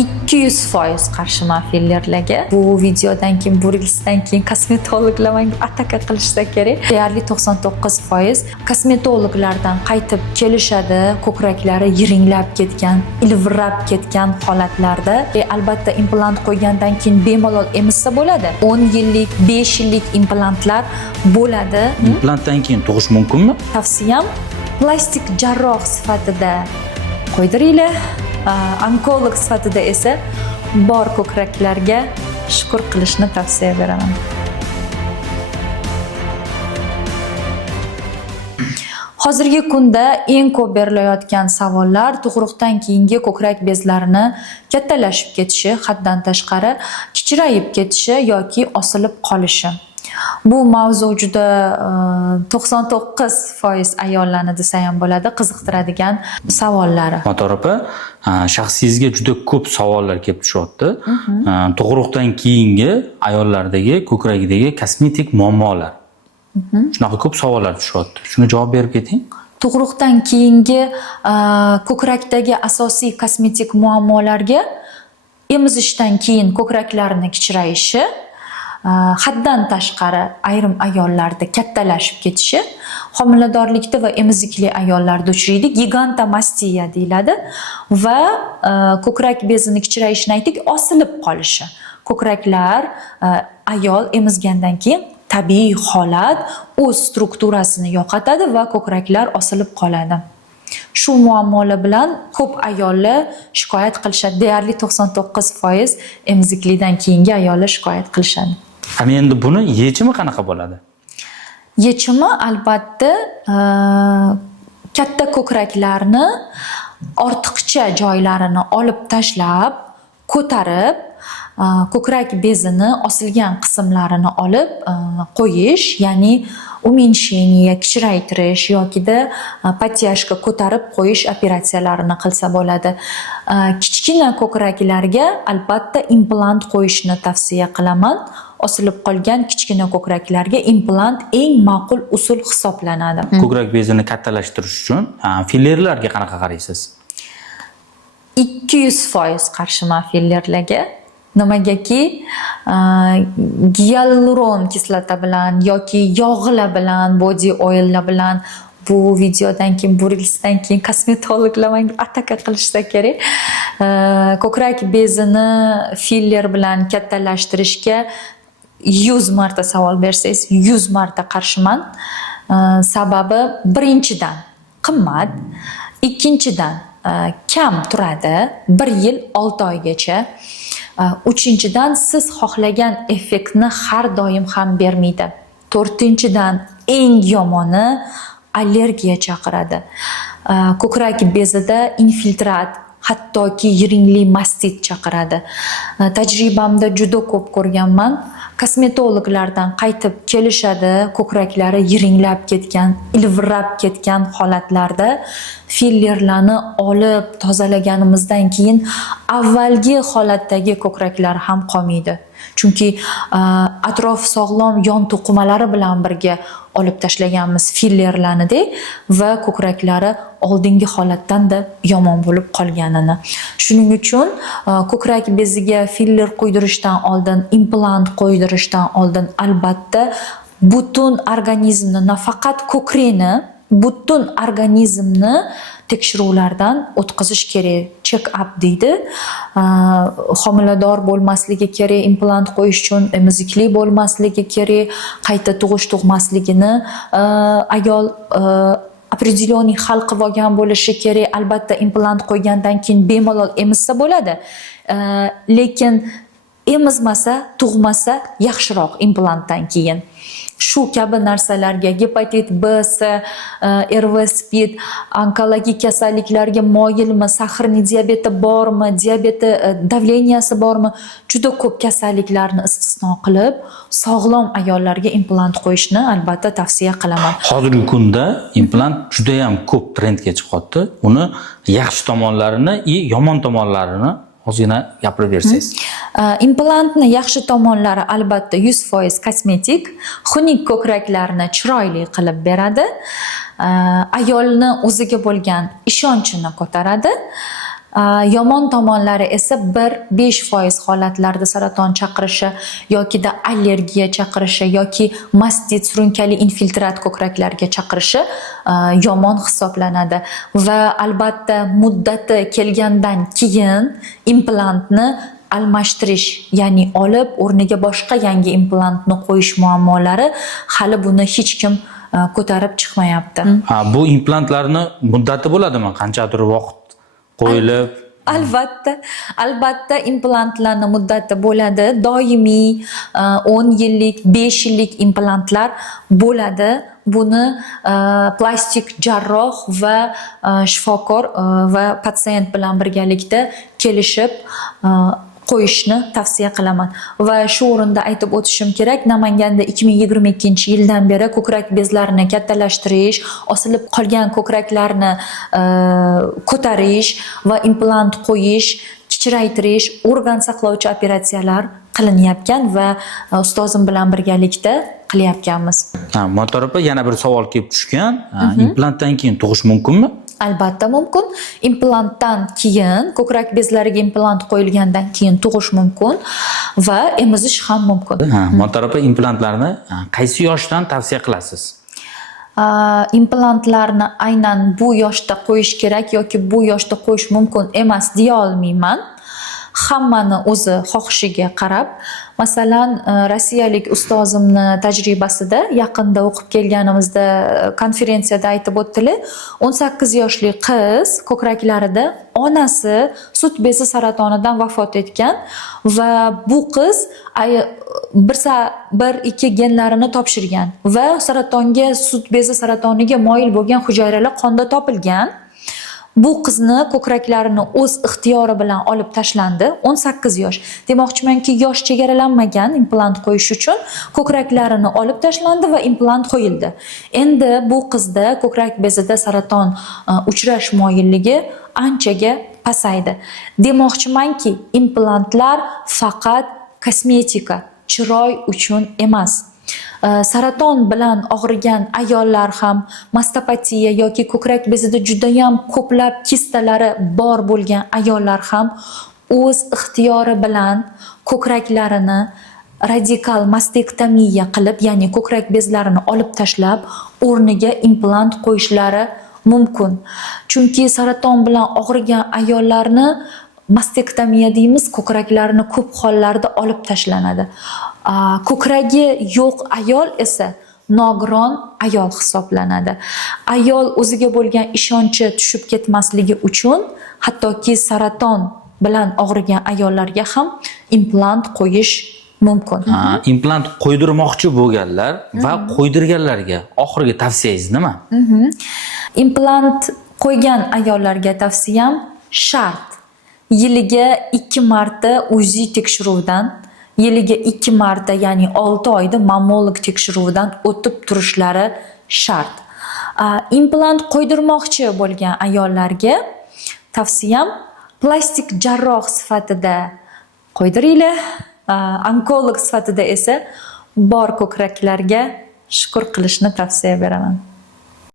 200% qarshiman fillerlarga. Bu videodan keyin, bu reelsdan keyin kosmetologlar menga ataka qilishsa kerak. Deyarli 99% kosmetologlardan qaytib kelishadi, ko'kraklari yiringlab ketgan, ilvirab ketgan holatlarda. Albatta implant qo'ygandan keyin bemalol emizsa bo'ladi. 10 yillik, 5 yillik implantlar bo'ladi. Implantdan keyin tug'ish mumkinmi? Tavsiyam plastik jarroh sifatida qo'ydiringlar. Onkolog sifatida esa bor ko'kraklarga shukur qilishni tavsiya beraman. Hozirgi kunda eng ko'p berilayotgan savollar tug'ruqdan keyingi ko'krak bezlarini kattalashib ketishi, haddan tashqari kichrayib ketishi yoki osilib qolishi. Bu mavzu juda 99% ayollarni desa ham bo'ladi, qiziqtiradigan savollari. Motor opa, shaxsingizga juda ko'p savollar kelib tushyapti. Tug'ruqdan keyingi ayollardagi ko'kragidagi kosmetik muammolar. Shunaqa ko'p savollar tushyapti. Shuni javob berib keting. Tug'ruqdan keyingi ko'krakdagi asosiy kosmetik muammolarga emizishdan keyin ko'kraklarni kichrayishi, haddan tashqari ayrim ayollarda kattalashib ketishi, homiladorlikda va emizikli ayollarda uchraydi, gigantomastiya deyiladi va ko'krak bezini kichrayishini aytdik, osilib qolishi. Ko'kraklar ayol emizgandan keyin tabiiy holat o'z strukturasini yo'qotadi va ko'kraklar osilib qoladi. Shu muammolar bilan ko'p ayollar shikoyat qilishadi. Deyarli 99% emiziklidan keyingi ayollar shikoyat qilishadi. Ana endi buni yechimi qanaqa bo'ladi? Yechimi albatta katta ko'kraklarni ortiqcha joylarini olib tashlab, ko'tarib, ko'krak bezini osilgan qismlarini olib qo'yish, ya'ni umensheniya, kichraytirish yokida potyashka ko'tarib qo'yish operatsiyalarini qilsa bo'ladi. Kichkina ko'kraklarga albatta implant qo'yishni tavsiya qilaman. Osilib qolgan kichkina ko'kraklarga implant eng ma'qul usul hisoblanadi. Ko'krak bezini kattalashtirish uchun fillerlarga qanaqa qaraysiz? 200% qarshiman fillerlarga. Nimagaki gialuron kislota bilan yoki yog'lar bilan, body oillar bilan bu videodan keyin, bu reelsdan keyin kosmetologlar menga ataka qilishsa kerak. Ko'krak bezini filler bilan kattalashtirishga 100 marta savol bersangiz, 100 marta qarshiman. Sababi birinchidan qimmat, ikkinchidan kam turadi, 1 yil 6 oygacha. Uchinchidan siz xohlagan effektni har doim ham bermaydi. To'rtinchidan eng yomoni allergiya chaqiradi. Ko'krak bezida infiltrat, hattoki yiringli mastit chaqiradi. Tajribamda juda ko'p ko'rganman. Kosmetologlardan qaytib kelishadi, ko'kraklari yiringlab ketgan, ilvirab ketgan holatlarda fillerlarni olib tozalaganimizdan keyin avvalgi holatdagi ko'kraklar ham qolmaydi. Chunki atrof sog'lom yon to'qimalari bilan birga olib tashlaganmiz fillerlarni va ko'kraklari oldingi holatdan-da yomon bo'lib qolganini. Shuning uchun ko'krak beziga filler qo'ydirishdan oldin, implant qo'ydirishdan oldin albatta butun organizmni, nafaqat ko'krakni, butun organizmni tekshiruvlardan o'tkazish kerak. Check up deydi. Homilador bo'lmasligi kerak, implant qo'yish uchun emizikli bo'lmasligi kerak, qayta tug'masligini ayol определенный hal qilib olgan bo'lishi kerak. Albatta implant qo'ygandan keyin bemalol emizsa bo'ladi. Lekin emizmasa, tug'masa yaxshiroq implantdan keyin. Shu kabi narsalarga, gepatit B, C, RV, SPID, onkologik kasalliklarga moyilmi, sahrni diabeti bormi, diabeti davleniyasi bormi, juda ko'p kasalliklarni istisno qilib, sog'lom ayollarga implant qo'yishni albatta tavsiya qilaman. Hozirgi kunda implant juda ham ko'p trendga chiqyapti. Uni yaxshi tomonlarini, yomon tomonlarini ozgina gapirib bersangiz. Implantni yaxshi tomonlari albatta 100% kosmetik, xunuk ko'kraklarni chiroyli qilib beradi. Ayolni o'ziga bo'lgan ishonchini ko'taradi. Yomon tomonlari esa 1-5% holatlarda saraton chaqirishi yokida allergiya chaqirishi yoki mastit surunkali infiltrat ko'kraklarga chaqirishi yomon hisoblanadi va albatta muddati kelgandan keyin implantni almashtirish, ya'ni olib o'rniga boshqa yangi implantni qo'yish muammolari hali buni hech kim ko'tarib chiqmayapti. Bu implantlarni muddati bo'ladimi? Qanchadir vaqt qo'yilib? Albatta implantlarni muddati bo'ladi. Doimiy 10 yillik, 5 yillik implantlar bo'ladi. Buni plastik jarroh va shifokor va patsient bilan birgalikda kelishib qo'yishni tavsiya qilaman. Va shu o'rinda aytib o'tishim kerak, Namanganda 2022-yildan beri ko'krak bezlarini kattalashtirish, osilib qolgan ko'kraklarni ko'tarish va implant qo'yish, kichraytirish, organ saqlovchi operatsiyalar qilinyapkan va ustozim bilan birgalikda qilyapkanmiz. Motor opa, yana bir savol kelib tushgan. Implantdan keyin tug'ish mumkinmi? Albatta mumkin. Implantdan keyin, ko'krak bezlariga implant qo'yilgandan keyin tug'ish mumkin va emizish ham mumkin. Motor opa, implantlarni qaysi yoshdan tavsiya qilasiz? Implantlarni aynan bu yoshda qo'yish kerak yoki bu yoshda qo'yish mumkin emas deya olmayman. Hammani o'zi xohishiga qarab, masalan, rossiyalik ustozimni tajribasida yaqinda o'qib kelganimizda konferensiyada aytib o'tdilar, 18 yoshli qiz ko'kraklarida onasi sut bezi saratonidan vafot etgan va bu qiz 1-2 genlarini topshirgan va saratonga, sut bezi saratoniga moyil bo'lgan hujayralar qonda topilgan. Bu qizni ko'kraklarini o'z ixtiyori bilan olib tashlandi. 18 yosh. Demoqchimanki, yosh chegaralanmagan implant qo'yish uchun ko'kraklarini olib tashlandi va implant qo'yildi. Endi bu qizda ko'krak bezida saraton uchrash moyilligi anchaga pasaydi. Demoqchimanki, implantlar faqat kosmetika, chiroy uchun emas. Saraton bilan og'rigan ayollar ham, mastopatiya yoki ko'krak bezida judayam ko'plab kistalari bor bo'lgan ayollar ham o'z ixtiyori bilan ko'kraklarini radikal mastektomiya qilib, ya'ni ko'krak bezlarini olib tashlab, o'rniga implant qo'yishlari mumkin. Chunki saraton bilan og'rigan ayollarni mastektomiya deymiz, ko'kraklarini ko'p hollarda olib tashlanadi. Ko'kragi yo'q ayol esa nogiron ayol hisoblanadi. Ayol o'ziga bo'lgan ishonchi tushib ketmasligi uchun hattoki saraton bilan og'rigan ayollarga ham implant qo'yish mumkin. Implant qo'ydirmoqchi bo'lganlar va qo'ydirganlarga oxirgi tavsiyangiz nima? Implant qo'ygan ayollarga tavsiyam shart. Yiliga 2 marta UZI tekshiruvdan, yiliga 2 marta, ya'ni 6 oyda mammolog tekshiruvdan o'tib turishlari shart. Implant qo'ydirmoqchi bo'lgan ayollarga tavsiyam plastik jarroh sifatida qo'ydiringlar, onkolog sifatida esa bor ko'kraklarga shukur qilishni tavsiya beraman.